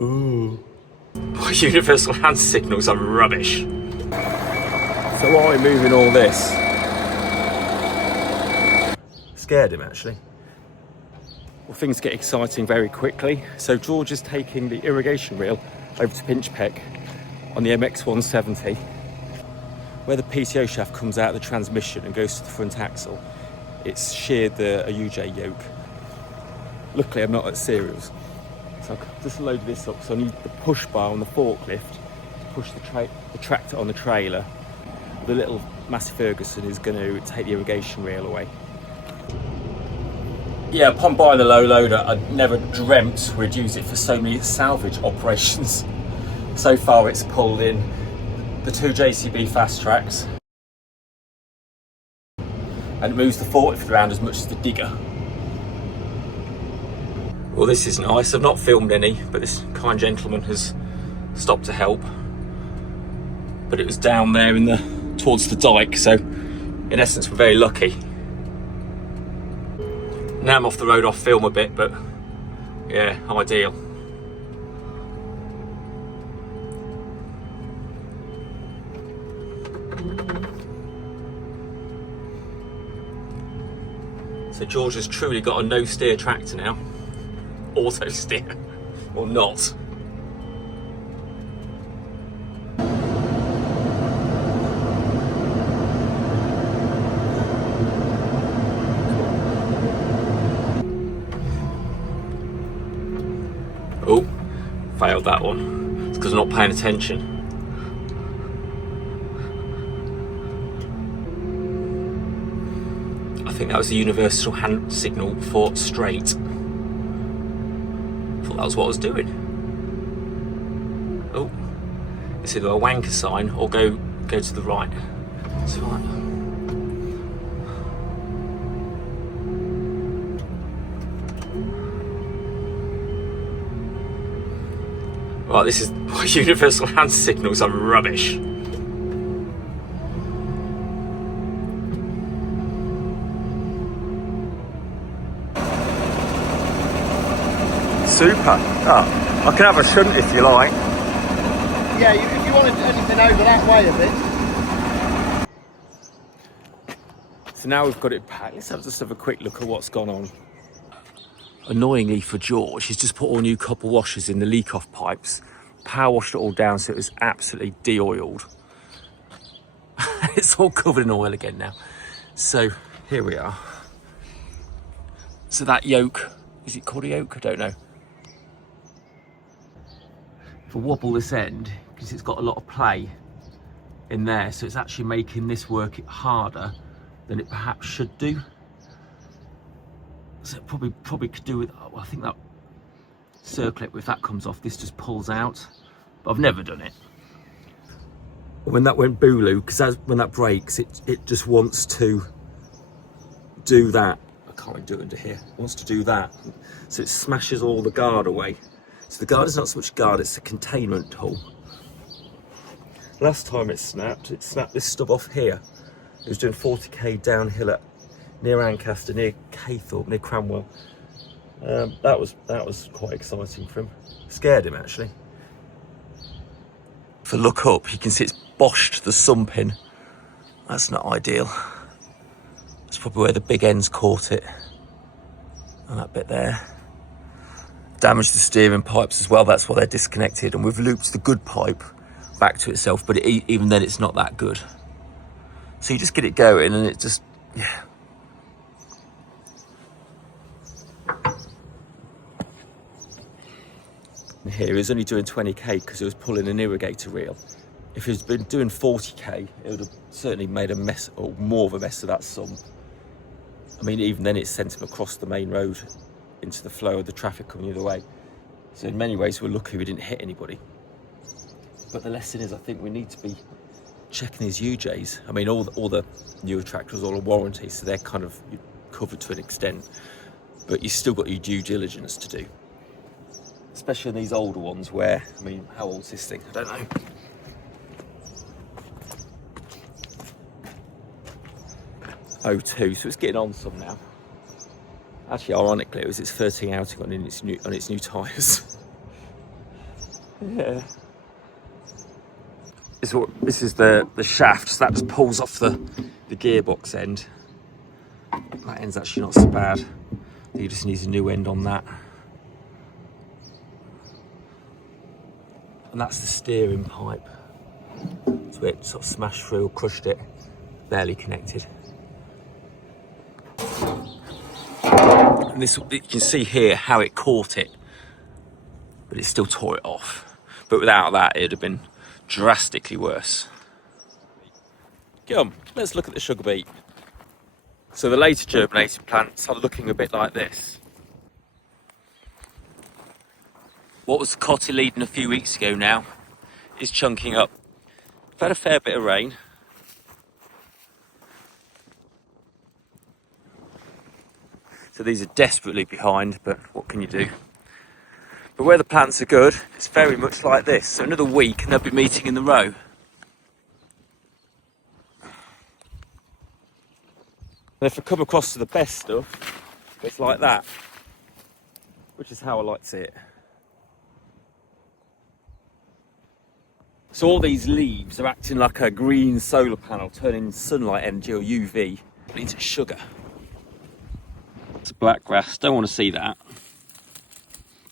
Ooh. Universal hand signals are rubbish. So why are we moving all this? Scared him actually. Well, things get exciting very quickly. So George is taking the irrigation reel over to pinch peck on the MX170, where the PTO shaft comes out of the transmission and goes to the front axle. It's sheared a UJ yoke. Luckily I'm not at serials, so I've just loaded this up. So I need the push bar on the forklift to push the tractor on the trailer. The little Massey Ferguson is going to take the irrigation reel away. Yeah, upon buying the low loader, I'd never dreamt we'd use it for so many salvage operations. So far it's pulled in the 2 JCB fast tracks and it moves the forklift around as much as the digger. Well, this is nice. I've not filmed any, but this kind gentleman has stopped to help. But it was down there towards the dike, so in essence we're very lucky. Now I'm off the road, I'll film a bit, but yeah, ideal. So George has truly got a no steer tractor now. Auto steer, or not. Oh, failed that one. It's because I'm not paying attention. I think that was the universal hand signal for straight. I thought that was what I was doing. Oh, it's either a wanker sign or go to the right. It's right. Right, this is universal hand signals are rubbish. Super. Oh, I can have a shunt if you like. Yeah, if you wanted anything over that way a bit. So now we've got it packed. Let's just have a quick look at what's gone on. Annoyingly for George, he's just put all new copper washers in the leak-off pipes, power washed it all down so it was absolutely de-oiled. It's all covered in oil again now. So here we are. So that yoke, is it called a yoke? I don't know. If I wobble this end, because it's got a lot of play in there, so it's actually making this work harder than it perhaps should do. So it probably could do with, I think that circlip, if that comes off, this just pulls out. But I've never done it. When that went booloo, because when that breaks, it just wants to do that. I can't really do it under here. It wants to do that. So it smashes all the guard away. So the guard is not so much guard, it's a containment tool. Last time it snapped this stub off here. It was doing 40k downhill near Ancaster, near Caythorpe, near Cranwell. That was quite exciting for him. Scared him actually. If I look up, you can see it's boshed the sump pin. That's not ideal. That's probably where the big end's caught it. And that bit there. Damaged the steering pipes as well, that's why they're disconnected. And we've looped the good pipe back to itself, but even then it's not that good. So you just get it going and it just, yeah. Here he's only doing 20k because he was pulling an irrigator reel. If he'd been doing 40k, it would have certainly made a mess, or more of a mess of that sump. I mean, even then it sent him across the main road into the flow of the traffic coming the other way. So in many ways we're lucky we didn't hit anybody. But the lesson is, I think we need to be checking these UJs. I mean, all the newer tractors are all on warranty, so they're kind of covered to an extent. But you've still got your due diligence to do. Especially in these older ones where, I mean, how old's this thing? I don't know. '02, so it's getting on some now. Actually, ironically, it was its 13 outing on its new tyres. Yeah. This is the shaft, so that just pulls off the gearbox end. That end's actually not so bad. You just need a new end on that. And that's the steering pipe. So it sort of smashed through, crushed it, barely connected. And this, you can see here how it caught it, but it still tore it off. But without that, it'd have been drastically worse. Come, let's look at the sugar beet. So the later germinating plants are looking a bit like this. What was cotyledon a few weeks ago now is chunking up. We've had a fair bit of rain. So these are desperately behind, but what can you do? But where the plants are good, it's very much like this. So another week and they'll be meeting in the row. And if I come across to the best stuff, it's like that, which is how I like to see it. So all these leaves are acting like a green solar panel, turning sunlight energy or UV into sugar. It's black grass, don't want to see that.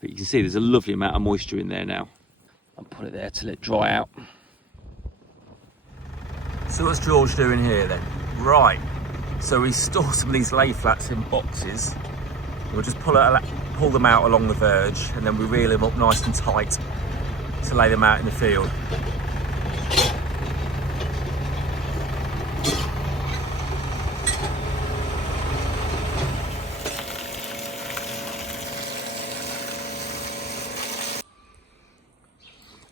But you can see there's a lovely amount of moisture in there now. I'll put it there to let it dry out. So what's George doing here then? Right, so we store some of these lay flats in boxes. We'll just pull them out along the verge and then we reel them up nice and tight to lay them out in the field.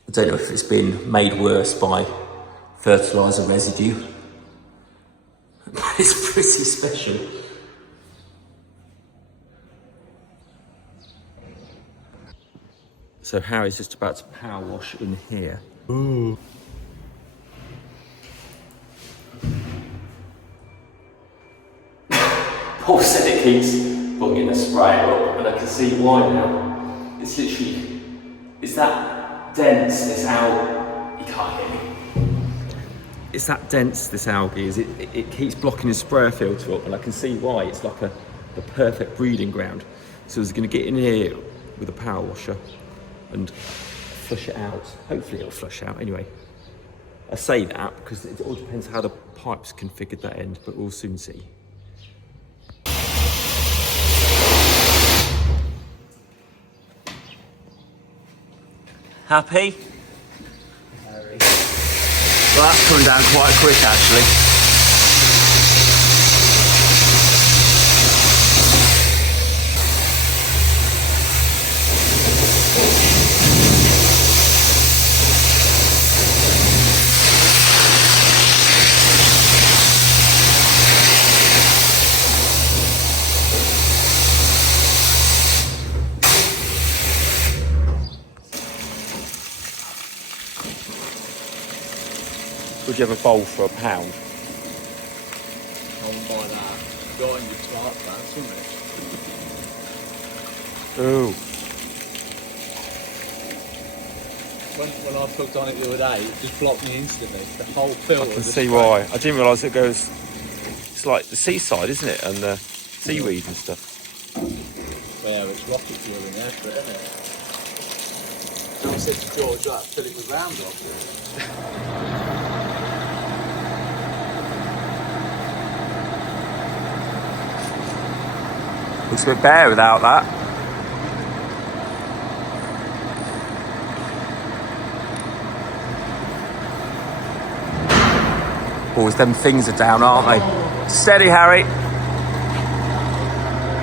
I don't know if it's been made worse by fertiliser residue, but it's pretty special. So Harry's just about to power wash in here. Ooh. Paul said it keeps bugging the sprayer up, and I can see why now. It's literally, it's that dense, this algae. You can't hear me. It's that dense, this algae, is it keeps blocking the sprayer filter up, and I can see why. It's like the perfect breeding ground. So it's going to get in here with a power washer and flush it out. Hopefully it'll flush out. Anyway, I say that because it all depends how the pipe's configured that end, but we'll soon see. Happy? Harry. Well, that's coming down quite quick actually. Would you have a bowl for £1? I won't buy that. Got in your smart plants, wouldn't it? Ooh. When I plugged on it the other day, it just blocked me instantly. The whole filter. I can see why. I didn't realise it goes. It's like the seaside, isn't it? And the seaweed and stuff. Well, it's rocket fuel in there, isn't it? I said to George, I'll fill it with Roundup. Looks a bit bare without that. Always them things are down, aren't they? Steady, Harry.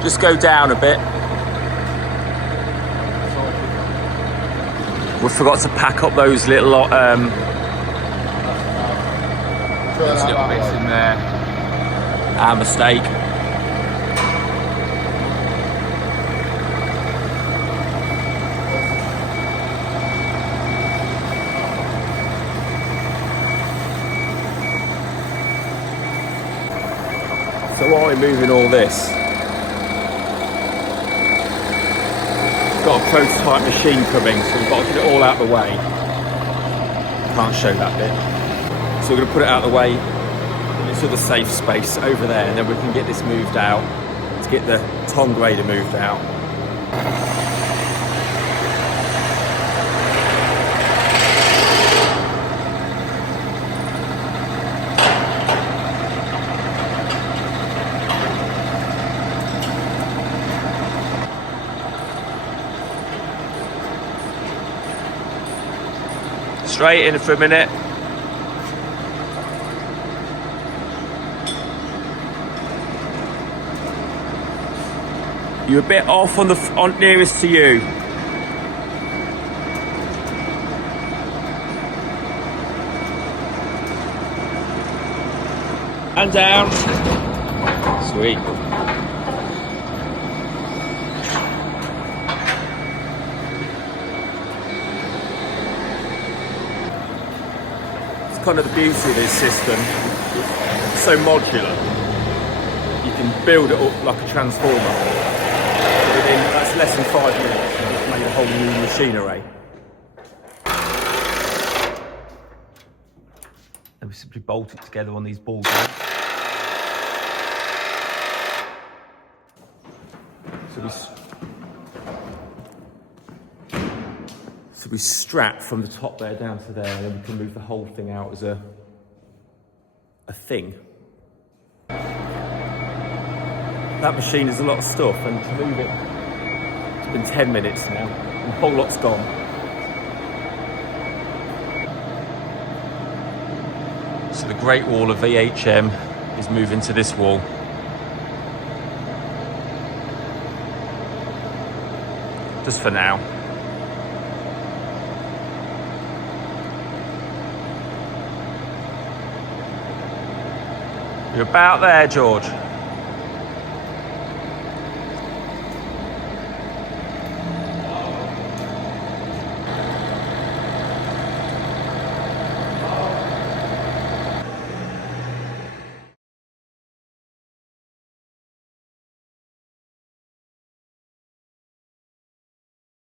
Just go down a bit. We forgot to pack up those little Those little bits in there. our mistake. So why are we moving all this? prototype machine coming, so we've got to get it all out of the way. Can't show that bit. So we're going to put it out of the way in this other safe space over there, and then we can get this moved out to get the tongue grader moved out. Straight in for a minute. You're a bit off on the nearest to you. And down. Sweet. Kind of the beauty of this system, it's so modular. You can build it up like a transformer. Within that's less than 5 minutes, you just made a whole new machine array. And we simply bolt it together on these ball joints. So we strap from the top there down to there, and then we can move the whole thing out as a thing. That machine is a lot of stuff, and to move it, it's been 10 minutes now, and the whole lot's gone. So the Great Wall of VHM is moving to this wall. Just for now. You're about there, George.